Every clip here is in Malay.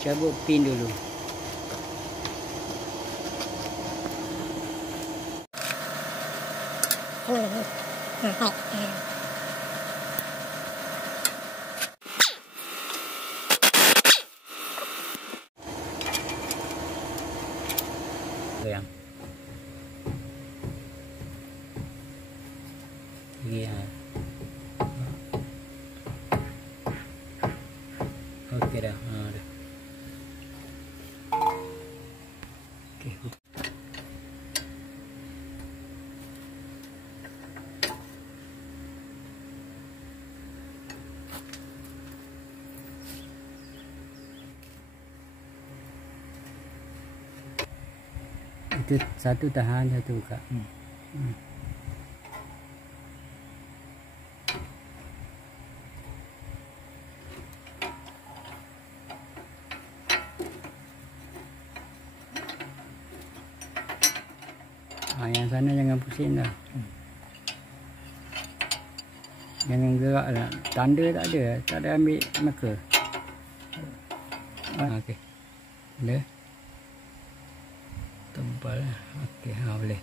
Cabut pin dulu. Goyang. Iya. Oke dah. Dah. Oke. Itu satu tahan, satu buka. Yang sana jangan pusing dah. Jangan gerak lah. Tanda tak ada ambil marker. Okey. Boleh. Tebal. Okey, boleh.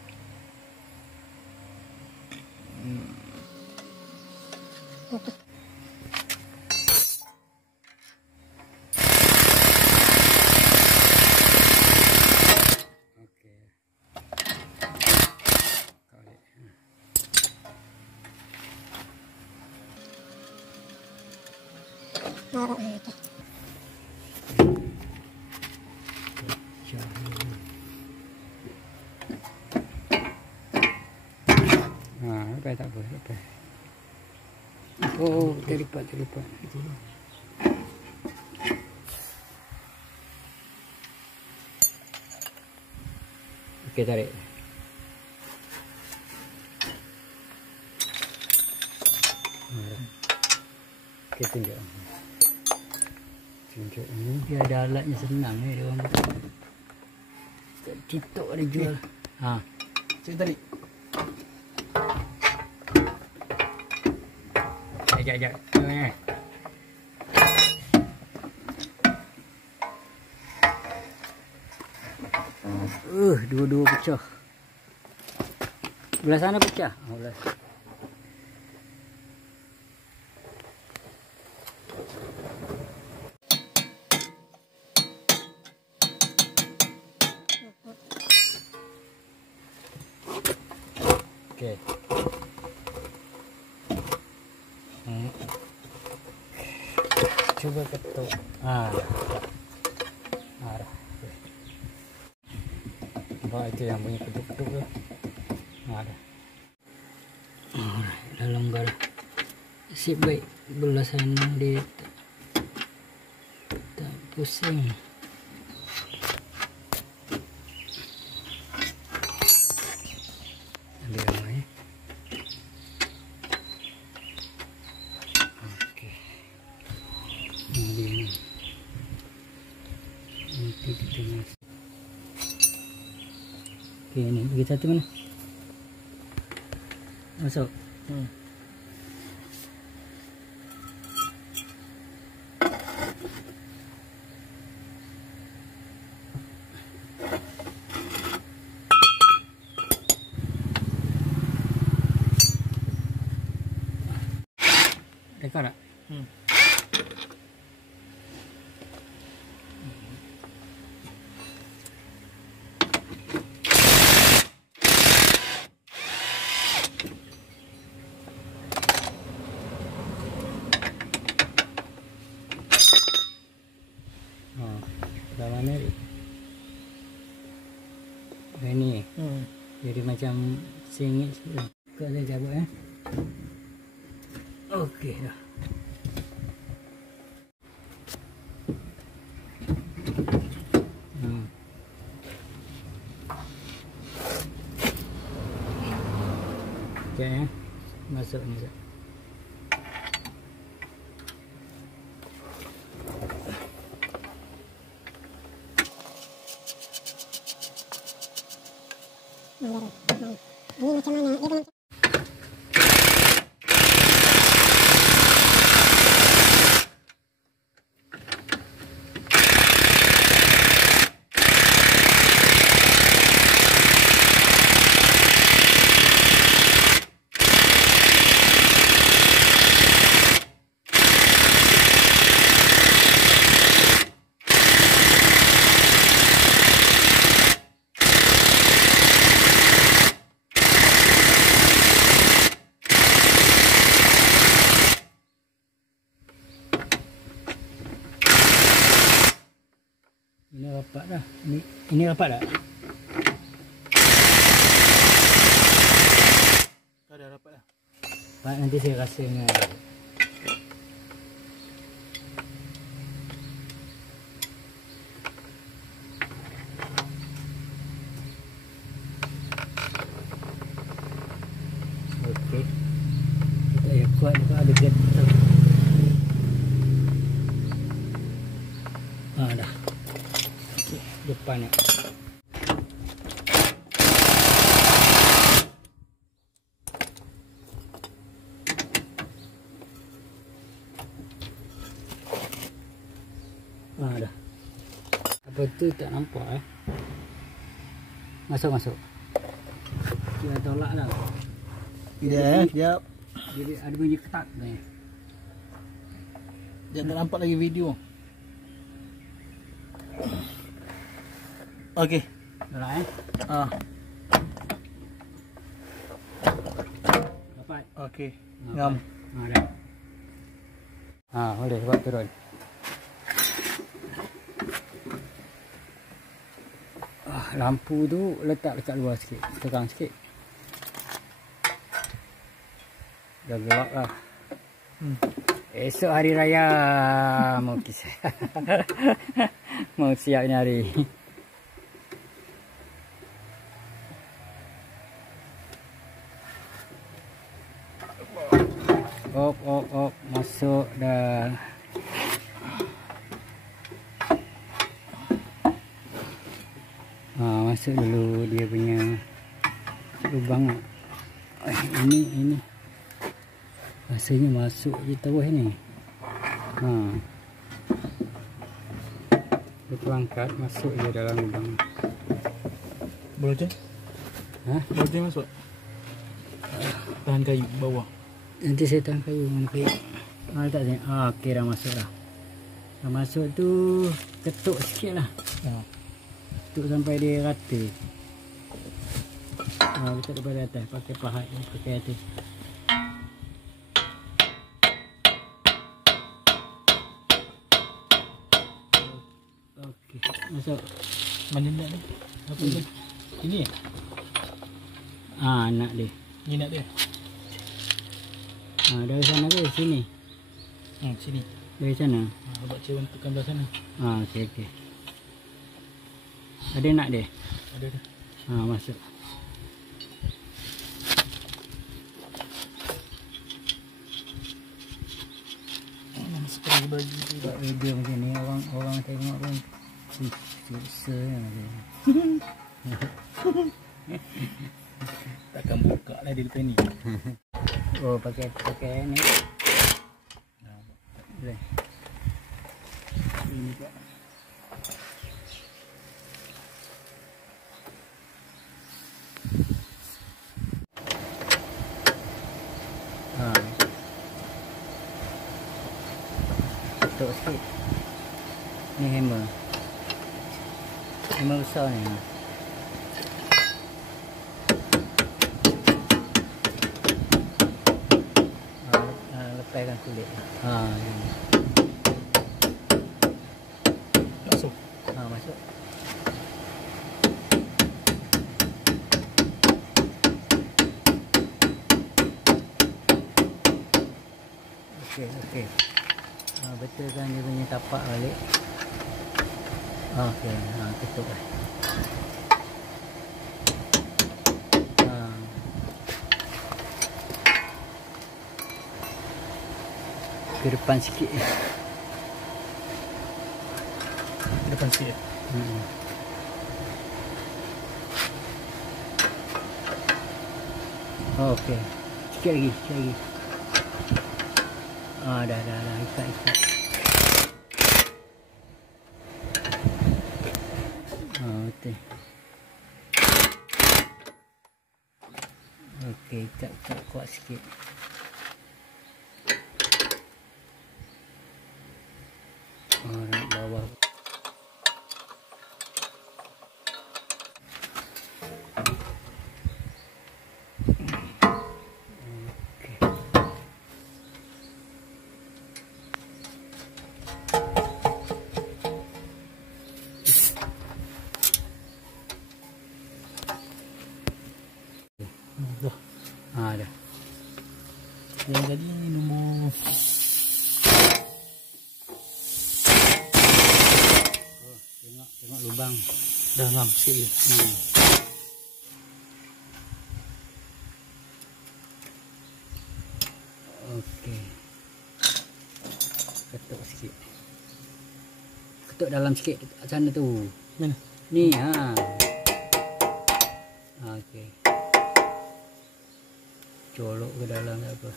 Tak apa. Oh, terlipat. Okey, tarik. Okey, tunjuk. Ini dia ada alatnya, senang ni dia orang buat. TikTok ada jual. Saya tarik. Sekejap. Dua-dua pecah. Belah sana pecah. Belah. Okey. Cuba ketuk. Dah. Itu yang bunyi ketuk-ketuk tu. Dah. Dah longgar. Sip baik. Belah sana dia tak pusing. Ambil gambar ya. Okey. Ini. Nanti kita masuk. Okey, ni bagi satu mana? Masuk. Rekod tak? Dah mana ni? Dah ni. Jadi macam sengit sikit. Kau saya cabut ya. Okey dah. Okey ya. Masuk ni. Ini rapat dah. Ini rapat tak? Dah rapat dah. Pak, nanti saya rasa dengan okey. Kita ya kuat juga ada getar. Dah. Okey, depan ni. Dah. Apa tu tak nampak Masuk. Kita tolak lah. Sekejap. Jadi ada bunyi ketat ni. Dia tak nampak lagi video. Okey. Tolak Dapat. Okey. Ngam. Dah. Boleh buat turun. Lampu tu letak dekat luar sikit, tegang sikit. Dah gelap lah. Esok hari raya mau kisah. Mau siap ni hari. Op, masuk dah. Masuk dulu dia punya lubang. Ini rasanya masuk je terus ni. Kita angkat, masuk je dalam lubang. Boleh je? Boleh je masuk? Tahan kayu bawah. Nanti saya tahan kayu. Mana kayu? Tak sini. Okey, dah masuk dah. Dah masuk tu ketuk sikit lah. Ketuk sampai dia rata. Letak daripada atas. Pakai pahat. Pakai atas. Okey, masuk. Mana nak ni? Apa ni? Ini ya? Nak dia. Ini nak dia? Dari sana ke sini? Sini. Dari sana? Abang cik tekan belah sana. Okey. Ada nak dia? Ada dah. Masuk. Sekarang bagi tu. Buat video macam ni orang tengok pun susah macam. Takkan buka lah dia lepas ni. Pakai ni. Boleh. Ini juga. Ketuk sikit. Ni hammer. Hammer besar ni. Lepaskan kulit. Ini. Masuk. Masuk. Okey. Betulkan dia punya tapak balik. Okey, tutup lah. Ke depan sikit. Ke depan sikit. Okey. Sikit lagi, sikit lagi. Dah ikat. Betul. Okey, ikat kuat sikit. Nak bawah. Dah. Yang tadi nombor Tengok lubang. dah ngam sikit je. Okey. Ketuk sikit. Ketuk dalam sikit sana tu. Mana? Ni Okey. Colok ke dalam tak apa.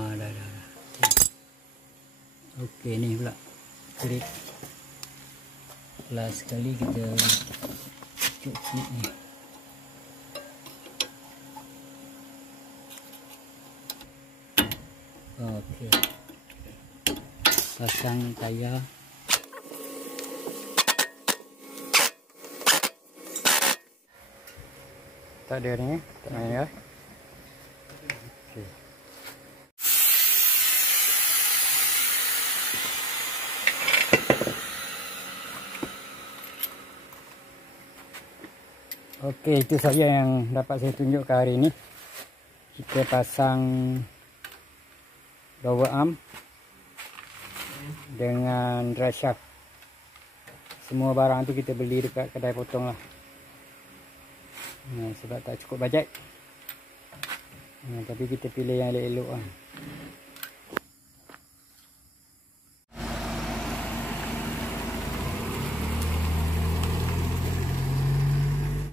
Dah. Okey, ni pula klik. Last sekali kita cuk klik ni. Okey. Pasang tayar. Tak ada ni, tak main ya. Okey. Okey, itu saja yang dapat saya tunjukkan hari ini. Kita pasang lower arm dengan dry shaft. Semua barang tu kita beli dekat kedai potong lah. Sebab tak cukup bajet. Tapi kita pilih yang elok-elok lah.